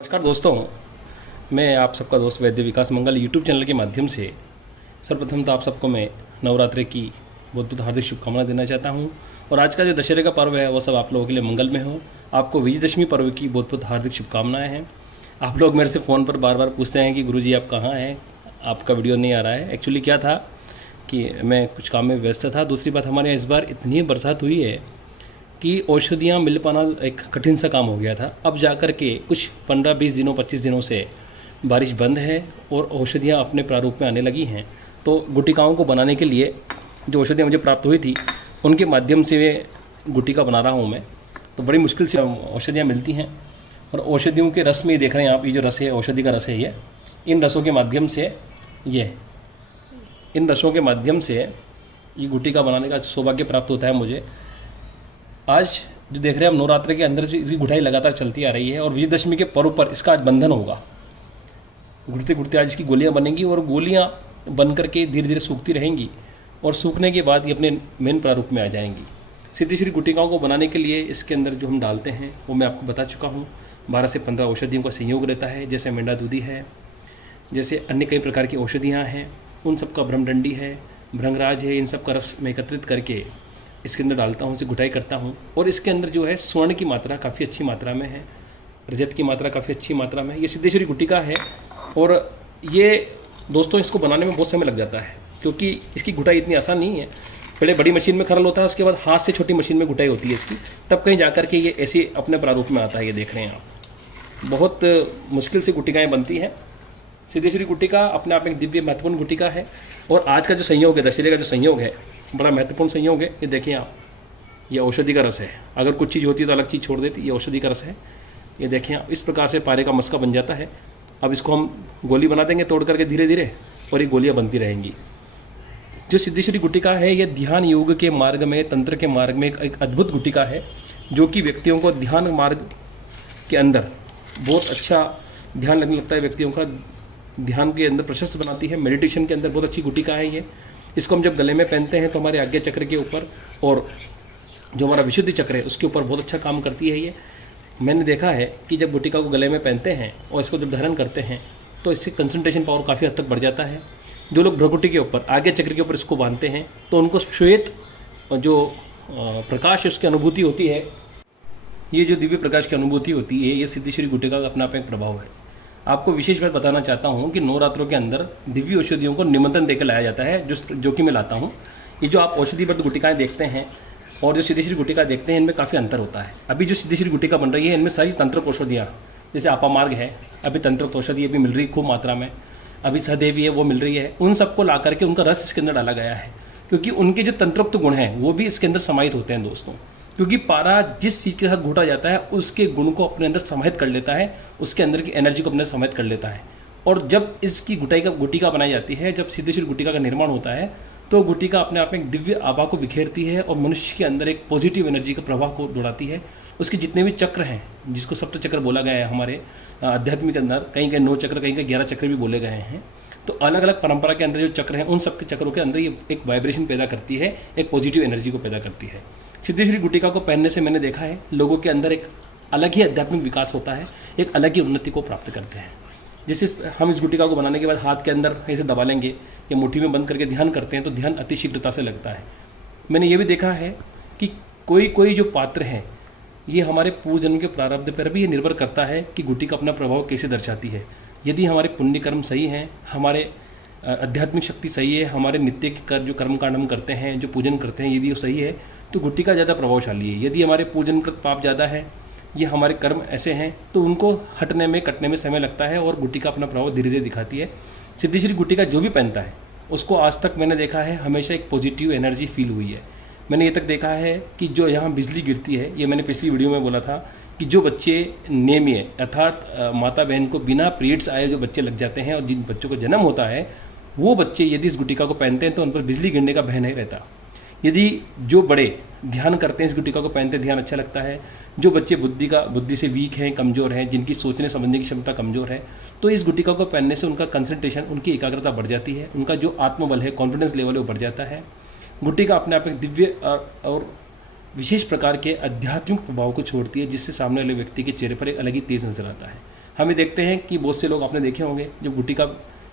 नमस्कार दोस्तों, मैं आप सबका दोस्त वैद्य विकास मंगल यूट्यूब चैनल के माध्यम से सर्वप्रथम तो आप सबको मैं नवरात्रि की बहुत बहुत हार्दिक शुभकामनाएं देना चाहता हूं। और आज का जो दशहरे का पर्व है वो सब आप लोगों के लिए मंगल में हो। आपको विजयदशमी पर्व की बहुत बहुत हार्दिक शुभकामनाएं हैं। आप लोग मेरे से फ़ोन पर बार बार पूछते हैं कि गुरुजी आप कहाँ हैं, आपका वीडियो नहीं आ रहा है। एक्चुअली क्या था कि मैं कुछ काम में व्यस्त था। दूसरी बात, हमारे यहाँ इस बार इतनी बरसात हुई है कि औषधियाँ मिल पाना एक कठिन सा काम हो गया था। अब जा कर के कुछ 15-20 दिनों 25 दिनों से बारिश बंद है और औषधियाँ अपने प्रारूप में आने लगी हैं। तो गुटिकाओं को बनाने के लिए जो औषधियाँ मुझे प्राप्त हुई थी उनके माध्यम से गुटिका बना रहा हूँ मैं। तो बड़ी मुश्किल से औषधियाँ मिलती हैं और औषधियों के रस में ये देख रहे हैं आप, ये जो रस है औषधि का रस है, ये इन रसों के माध्यम से इन रसों के माध्यम से ये गुटिका बनाने का सौभाग्य प्राप्त होता है मुझे। आज जो देख रहे हैं हम, नवरात्र के अंदर से इसकी गुठाई लगातार चलती आ रही है और विजयदशमी के पर्व पर इसका आज बंधन होगा। घुटते घुटते आज इसकी गोलियां बनेंगी और गोलियां बन करके धीरे धीरे सूखती रहेंगी और सूखने के बाद ये अपने मेन प्रारूप में आ जाएंगी। सिद्धेश्वरी गुटिकाओं को बनाने के लिए इसके अंदर जो हम डालते हैं वो मैं आपको बता चुका हूँ। 12 से 15 औषधियों का संयोग रहता है, जैसे मेंढा दूधी है, जैसे अन्य कई प्रकार की औषधियाँ हैं, उन सब का ब्रह्मडंडी है, भृंगराज है, इन सब का रस में एकत्रित करके इसके अंदर डालता हूँ, इसे गुटाई करता हूँ। और इसके अंदर जो है स्वर्ण की मात्रा काफ़ी अच्छी मात्रा में है, रजत की मात्रा काफ़ी अच्छी मात्रा में है। ये सिद्धेश्वरी गुटिका है और ये दोस्तों इसको बनाने में बहुत समय लग जाता है क्योंकि इसकी गुटाई इतनी आसान नहीं है। पहले बड़ी मशीन में खरल होता है, उसके बाद हाथ से छोटी मशीन में गुटाई होती है इसकी, तब कहीं जा कर के ये ऐसे अपने प्रारूप में आता है। ये देख रहे हैं आप, बहुत मुश्किल से गुटिकाएँ बनती हैं। सिद्धेश्वरी गुटिका अपने आप में एक दिव्य महत्वपूर्ण गुटिका है। और आज का जो संयोग है, दशहरे का जो संयोग है, बड़ा महत्वपूर्ण संयोग है। ये देखिए आप, ये औषधि का रस है। अगर कुछ चीज़ होती है तो अलग चीज़ छोड़ देती, ये औषधि का रस है। ये देखिए आप, इस प्रकार से पारे का मस्का बन जाता है। अब इसको हम गोली बना देंगे तोड़ करके धीरे धीरे, और ये गोलियाँ बनती रहेंगी। जो सिद्धेश्वरी गुटिका है, ये ध्यान योग के मार्ग में, तंत्र के मार्ग में एक अद्भुत गुटिका है जो कि व्यक्तियों को ध्यान मार्ग के अंदर बहुत अच्छा ध्यान लगने लगता है। व्यक्तियों का ध्यान के अंदर प्रशस्त बनाती है। मेडिटेशन के अंदर बहुत अच्छी गुटिका है ये। इसको हम जब गले में पहनते हैं तो हमारे आज्ञा चक्र के ऊपर और जो हमारा विशुद्धि चक्र है उसके ऊपर बहुत अच्छा काम करती है ये। मैंने देखा है कि जब गुटिका को गले में पहनते हैं और इसको जब धारण करते हैं तो इससे कंसंट्रेशन पावर काफ़ी हद तक बढ़ जाता है। जो लोग भ्रकुटी के ऊपर, आज्ञा चक्र के ऊपर इसको बांधते हैं तो उनको श्वेत जो प्रकाश है उसकी अनुभूति होती है। ये जो दिव्य प्रकाश की अनुभूति होती है, ये सिद्धेश्वरी गुटिका का अपना एक प्रभाव है। आपको विशेष बात बताना चाहता हूँ कि नवरात्रों के अंदर दिव्य औषधियों को निमंत्रण देकर लाया जाता है, जो कि मैं लाता हूँ। ये जो आप औषधिबद्ध गुटिकाएँ देखते हैं और जो सिद्धेश्वरी गुटिका देखते हैं, इनमें काफ़ी अंतर होता है। अभी जो सिद्धेश्वरी गुटिका बन रही है, इनमें सारी तंत्र औषधियाँ, जैसे आपामार्ग है, अभी तंत्र औषधि अभी मिल रही है खूब मात्रा में, अभी सहदेवी है वो मिल रही है। उन सबको ला करके उनका रस इसके अंदर डाला गया है क्योंकि उनके जो तंत्रोक्त गुण हैं वो भी इसके अंदर समाहित होते हैं दोस्तों। क्योंकि पारा जिस चीज़ के साथ घोटा जाता है उसके गुण को अपने अंदर समाहित कर लेता है, उसके अंदर की एनर्जी को अपने अंदर समाहित कर लेता है। और जब इसकी गुटिका बनाई जाती है, जब सिद्धेश्वरी गुटिका का निर्माण होता है, तो गुटिका अपने आप में एक दिव्य आभा को बिखेरती है और मनुष्य के अंदर एक पॉजिटिव एनर्जी का प्रभाव को दौड़ाती है। उसके जितने भी चक्र हैं, जिसको सप्त चक्र बोला गया है हमारे आध्यात्मिक अंदर, कहीं कहीं 9 चक्र, कहीं कहीं 11 चक्र भी बोले गए हैं। तो अलग अलग परंपरा के अंदर जो चक्र हैं, उन सब के चक्रों के अंदर ये एक वाइब्रेशन पैदा करती है, एक पॉजिटिव एनर्जी को पैदा करती है। सिद्धेश्वरी गुटिका को पहनने से मैंने देखा है लोगों के अंदर एक अलग ही आध्यात्मिक विकास होता है, एक अलग ही उन्नति को प्राप्त करते हैं। जैसे हम इस गुटिका को बनाने के बाद हाथ के अंदर ऐसे दबा लेंगे या मुट्ठी में बंद करके ध्यान करते हैं तो ध्यान अति शीघ्रता से लगता है। मैंने ये भी देखा है कि कोई जो पात्र है, ये हमारे पूर्व जन्म के प्रारब्ध पर भी ये निर्भर करता है कि गुटिका अपना प्रभाव कैसे दर्शाती है। यदि हमारे पुण्य कर्म सही हैं, हमारे आध्यात्मिक शक्ति सही है, हमारे नित्य के जो कर्मकांड हम करते हैं, जो पूजन करते हैं, यदि वो सही है तो गुटिका ज़्यादा प्रभावशाली है। यदि हमारे पूजन कृत पाप ज़्यादा है, ये हमारे कर्म ऐसे हैं, तो उनको हटने में, कटने में समय लगता है और गुटिका अपना प्रभाव धीरे धीरे दिखाती है। सिद्धेश्वरी गुटिका जो भी पहनता है उसको आज तक मैंने देखा है हमेशा एक पॉजिटिव एनर्जी फील हुई है। मैंने ये तक देखा है कि जो यहाँ बिजली गिरती है, ये मैंने पिछली वीडियो में बोला था कि जो बच्चे नेमिए अर्थात माता बहन को बिना पीरियड्स आए जो बच्चे लग जाते हैं और जिन बच्चों को जन्म होता है, वो बच्चे यदि इस गुटिका को पहनते हैं तो उन पर बिजली गिरने का भय नहीं रहता। यदि जो बड़े ध्यान करते हैं, इस गुटिका को पहनते ध्यान अच्छा लगता है। जो बच्चे बुद्धि से वीक हैं, कमज़ोर हैं, जिनकी सोचने समझने की क्षमता कमज़ोर है, तो इस गुटिका को पहनने से उनका कंसंट्रेशन, उनकी एकाग्रता बढ़ जाती है, उनका जो आत्मबल है, कॉन्फिडेंस लेवल है वो बढ़ जाता है। गुटिका अपने आप एक दिव्य और विशेष प्रकार के आध्यात्मिक प्रभाव को छोड़ती है, जिससे सामने वाले व्यक्ति के चेहरे पर एक अलग ही तेज नजर आता है। हम ये देखते हैं कि बहुत से लोग आपने देखे होंगे जब गुटिका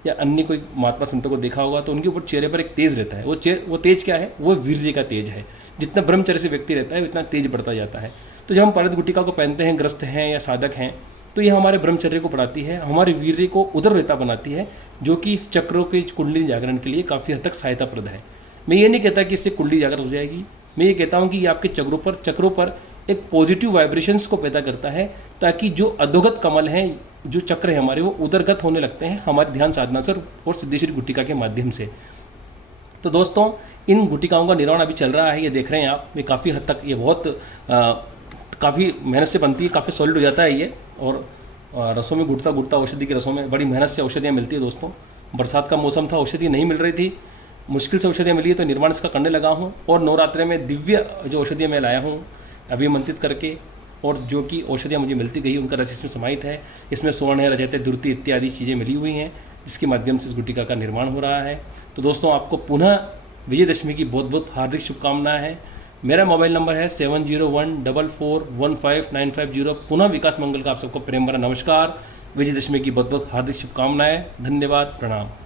या अन्य कोई महात्मा संतों को देखा होगा तो उनके ऊपर चेहरे पर एक तेज रहता है। वो तेज क्या है? वो वीर्य का तेज है। जितना ब्रह्मचर्य से व्यक्ति रहता है उतना तेज बढ़ता जाता है। तो जब हम पारित गुटिका को पहनते हैं, ग्रस्त हैं या साधक हैं, तो ये हमारे ब्रह्मचर्य को बढ़ाती है, हमारे वीर्य को उदरता बनाती है, जो कि चक्रों के कुंडली जागरण के लिए काफ़ी हद तक सहायताप्रद है। मैं ये नहीं कहता कि इससे कुंडली जागृत हो जाएगी, मैं ये कहता हूँ कि ये आपके चक्रों पर एक पॉजिटिव वाइब्रेशंस को पैदा करता है, ताकि जो अधोगत कमल हैं, जो चक्र हैं हमारे, वो उदरगत होने लगते हैं हमारे ध्यान साधना से और सिद्धेश्वरी गुटिका के माध्यम से। तो दोस्तों, इन गुटिकाओं का निर्माण अभी चल रहा है, ये देख रहे हैं आप। ये काफ़ी हद तक ये बहुत काफ़ी मेहनत से बनती है, काफ़ी सॉलिड हो जाता है ये, और रसों में घुटता घुटता औषधि की रसों में बड़ी मेहनत से औषधियाँ मिलती है दोस्तों। बरसात का मौसम था, औषधि नहीं मिल रही थी, मुश्किल से औषधियाँ मिली है, तो निर्माण इसका करने लगा हूँ। और नवरात्रे में दिव्य जो औषधियाँ मैं लाया हूँ अभिमंत्रित करके, और जो कि औषधियाँ मुझे मिलती गई उनका रस इसमें समाहित है। इसमें स्वर्ण है, रजत है, द्रुति इत्यादि चीज़ें मिली हुई हैं, जिसके माध्यम से इस गुटिका का निर्माण हो रहा है। तो दोस्तों, आपको पुनः विजयदशमी की बहुत बहुत हार्दिक शुभकामनाएं हैं। मेरा मोबाइल नंबर है 7014415950। पुनः विकास मंगल का आप सबको प्रेम भरा नमस्कार। विजयदशमी की बहुत बहुत हार्दिक शुभकामनाएं। धन्यवाद, प्रणाम।